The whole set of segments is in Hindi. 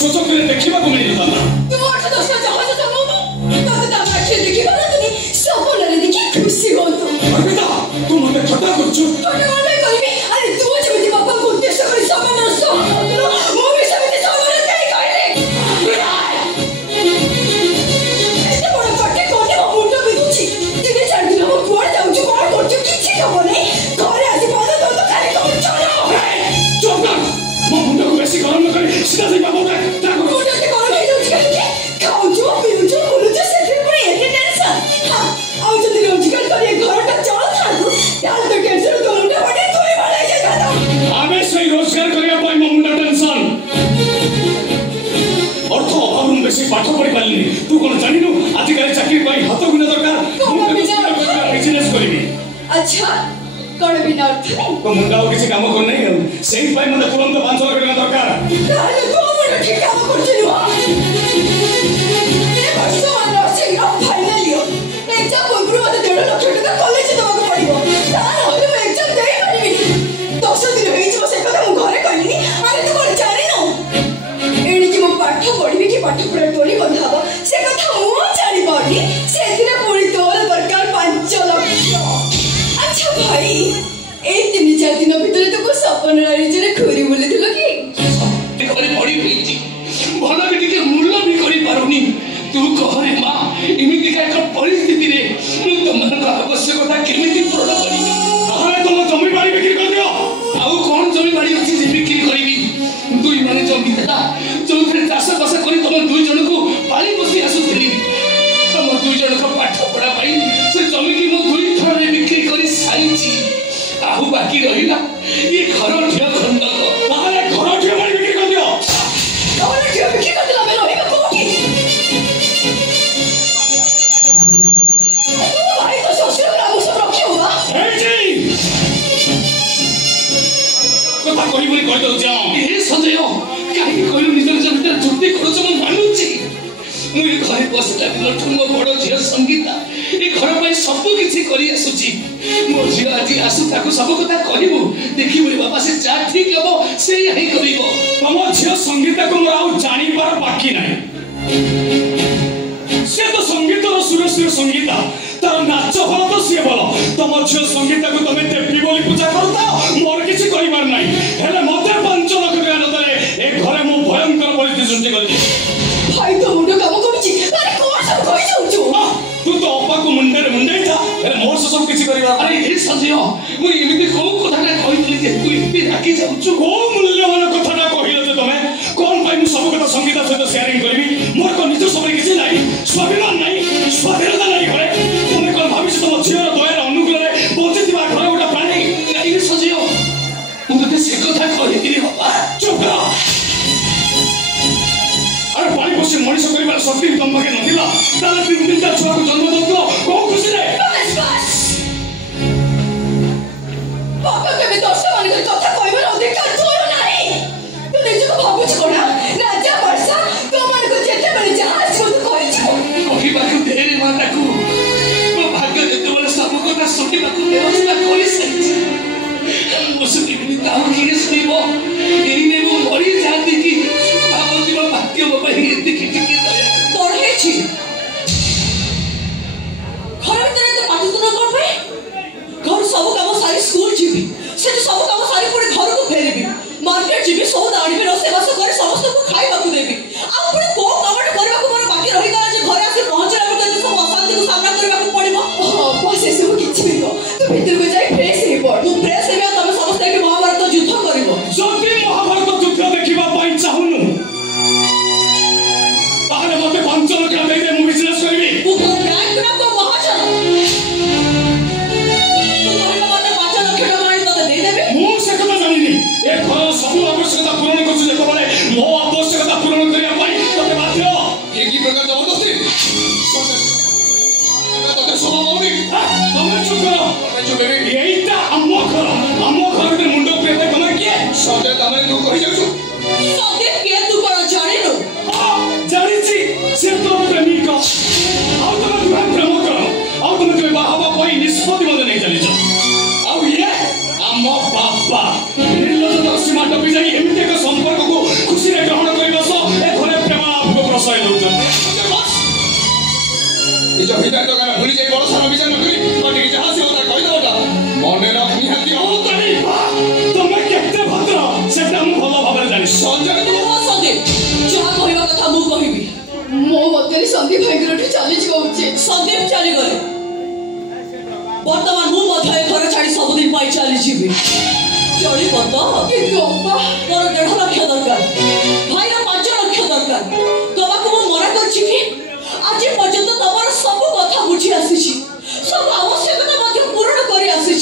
सुजोग देखा मिल जाता तू 8-10 जहाज चलाऊ तते ता आखि देखि पारतनी सपन रे देखि खुशी हो अर्पिता तू मते ठट्टा करछु ठट्टा करबे करबी अरे तू जेमिति बापा को उद्देश्य करी सपन नष्ट मो भी सेमिति सपन काई कहले एते बड़ पट्टे कोने मुंड बिदुची दिने 4 दिन हम कुआड जाउछु कोन करछु किछि खबर नै घरे आजि पद तो खाली कोन चलो चुप कर मो मुंड को बेसी गरम न करी सीधा से बाबू का ताको मुंड के गरम हे जाउछि काहे खाउछु पिउछु बुलुछु सेते पुरी एते टेंशन हां आउ जदी रोजगार करी घरटा चल थाकु यार तो टेंशन तो मुंड बडे तोय बडे जे जाता आमे सही रोजगार करिया पाई मो मुंड टेंशन अर्थ अभाव बेसी पाठ पढ़ी पाली तू कोन जानिनु आजिकाली चाकरी पाई हाथ गुना दरकार बिजनेस करिबी अच्छा कोन बिना अर्थ नहीं तो मुंडा किसी काम कर नहीं सेही पाई मते तुरंत 5 लाख टका दरकार ताले तो मुंड ठीक काम करछनी वा ए वर्ष नर्सिंग रो फाइनल इयर एग्जाम पूर्व मते 1.5 लाख टका कॉलेज दବାକୁ पड़िबो तार होले मैं एग्जाम देई परिबिनी 10 दिन होई जो से कथा मु घरे कहलिनी अरे तू कोन जानि न एणी कि मु पाठ पढिबी कि पाठ पढा तोरी बंधा हो से कथा मु जानि पड़नी सेथिरे पूरी तोर प्रकार 5 लाख अच्छा भाई ए 3-4 दिन भीतर तो को सपन रानी जे खोरी बोले दिलो कि खबर पड़ी होईची भला के टिके मूल्य भी करि पारुनी तू कहरे मां इमिति का एक परिस्थिति रे मु तमन का आवश्यकता केमिति पूर्ण करी ताहाले तुम जमी बाड़ी बिक्री कर दियो आउ कोन जमी बाड़ी अछि जे बिक्री करबी दुई माने जमी देता जोथरे चाष बास करी तुम दुई जन को पाली बसी आसुथली तुम दुई जन को पाठ पढ़ा पाई से जमी की मु दुई थर रे बिक्री करी साइची आउ बाकी रहिला ये घर ठिया खंड ताहाले घर ठिया बाड़ी बिक्री कर दियो कौन ठिया बिक्री कर दिला मेरो हे कोकी भाई तो ससुर रामू सब रखियो बा ए जी कथा कहि बोली कहि दउ जाओ ए संजय काहे कहलु निज निज भीतर जुक्ति करू छ म मानुची मु ए घरे बसला लठु मो बड़ झियो संगीता ए घर पई सब किछि करी आसुची मो झियो आज आसु ताको सब कथा कहबो देखि बोली बाबा से जा ठीक हबो से ही करिवो तम झियो संगीता को मोर आउ जानि पार बाकी नाही से तो संगीत रो सुर संगीता तार नाच भल तो से भल तम झियो संगीता को तमे देवी बोली पूजा करता मोर किछि करिवार नाही हेले मते 5 लाख टका नतले ए घरे मो भयंकर परिस्थिति सृष्टि करली भाई तो मुंड काम करूची अरे कोन सब कहि जाउछु तू तो अपा को मुंडे था हेले मोर से सब किछि करिवा अरे ए संजय मु एमिति को कथा कहितली जे तू इति राखी जाउछु को मूल्यवान कथाटा कहिलो जे तमे कोन भाई मु सब कथा संगीता सहित शेयरिंग करबी मोर को निज सब किछि नाही स्वाभिमान नाही स्वाधीनता नाही घरे तुमे कोन भाबिस तुम झियर दयार अनुकूल रे बचितिबा घर गोटा प्राणी ए संजय मु तते से कथा कहितली हबा चुप रह अरे पानी पोषे मनीष करिबार शक्ति तुम पाखे नथिला ताले 3-3टा छुआ को जन्म दउतो को खुशी रे बस बस बाबा के भी दोस्त माने के कथा कहबे अधिकार तोर नाही तू निज को भाबुछ कोना राजा वर्षा तो मन को जेते बेले जहाज को तू कहिछु कहिबा को देरे माता को मो भाग्य जेते बेले सब कथा सुनिबा को व्यवस्था करि सैछि मुसुकी भी ताऊ किए सुनिबो एई ने मो मरि जाती की बाबूजी मो भाग्य मो पहि एते खिटकी दया पढ़ेछि घर तेरे तो पाटी सुनो संदीप भाई चली उचित। संदीप चली गले बर्तमान मु घर छाड़ी सबुदिन चली चलिब तो मोर 1.5 लाख दरकार भाईर 5 लाख दरकार दवाक मु मना करछि कि आज पर्यंत तमर सब कथा बुझी आसी सब आवश्यकता पूर्ण कर आसी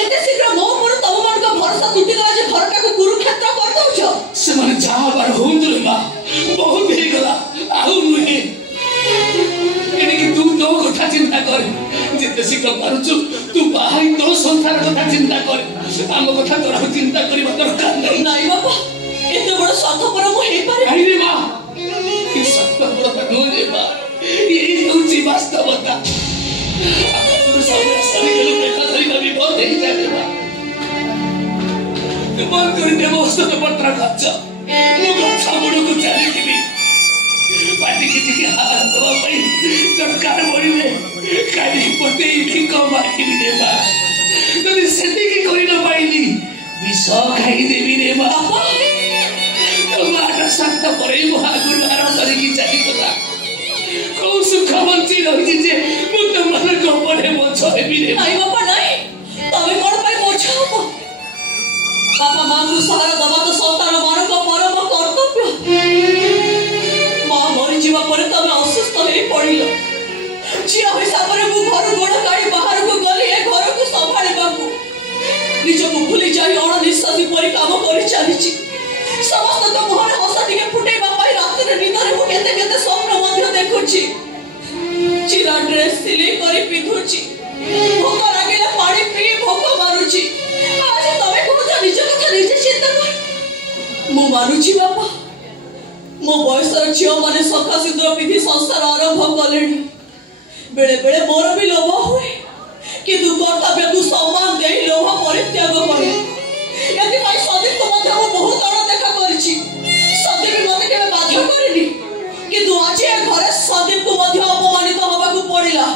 एते शीघ्र मो पर तम मन का भरोसा टूटी गला जे घरटा को कुरुक्षेत्र कर दउछ से माने जाबार होंदरे मां बहुत हे गला आउ नुहे एने कि तू तो कथा चिंता कर जेते शीघ्र पारुछु तू बाहाई तो संसार कथा चिंता कर आम कथा तोरा चिंता करबा दरकार नहीं नाही बाबा एते बड़ स्वार्थपर मु हे पारे आई रे मां कि स्वार्थपर नो रे मां यही होची वास्तवता तोर सामने सरी गलो देखा सरी कभी बहुत ही जाते मां तू मन कर दे मोस्त तो पत्र खच्चा मु गछा बड़ को चली दिबी पाटी की हाथ दवा पई दरकार पड़िले काई पते भी कम बाकी दे बा तनी सेती की कोई न पाइली विष खाई देबी रे बापा तमाटा सत्ता परे महागुरु आराम करी चली गला कौ सुख बंची रही जे मु तमन को परे मोछ हेबी रे आई बापा नहीं तबे कोन पाई मोछ हो बापा मांगु सहारा दवा तो संतान मान को परम कर्तव्य मां मरि जीवा पर तबे असुस्थ हे पड़िलो जिया हिसाब रे मु घर गोड़ काई बाहर को गली ए घर को संभाळे बाबू निज को भूली जाई अण निश्वासी परि काम करि चलीची समस्त को मुहरे हसा टिके फुटेबा पाई रात रे निदरे मु केते केते स्वप्न मध्य देखुची चिरा ड्रेस सिलाई करी पिधुची भूख लागिले पानी पी भूख मारुची आज तबे को निज कथा निजे चिंता कर मु मारुची बापा मो बयसर झियो माने सखा सिंदूर पिधि संसार आरंभ कलेनी बेले बेले मोर भी लोभ हुए किंतु कर्तव्य को सम्मान दे लोभ परित्याग करे यदि भाई सदीप को मध्य मु बहुत अण देखा करछि सदीप मते केबे बाध्य करेनी किंतु आज ए घरे सदीप को मध्य अपमानित होबा को पड़िला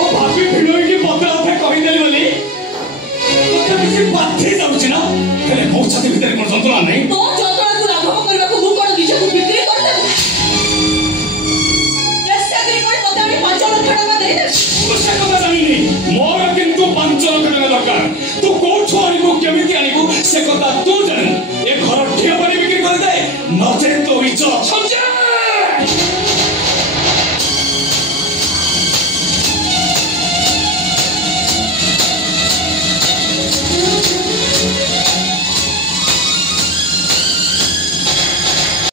ओ भाभी भिड़ोई की पता थे कहि देली बोली तो किसी बात जाउछि ना हेले बहुत छाती भीतर कोन जंतुना नै तो जंतुना को लाघव करबा को मु कोन निजे को बिक्री कर दे ऐसे अग्री कोई पतानी 5 लाख टका दे दे से कथा जानिनी मोर किंतु 5 लाख टका दरकार तू कोठो आनिबो केमिति आनिबो से कथा तू जान ए घर ठिया बनी बिक्री कर दे नचे तो इज्जत समझे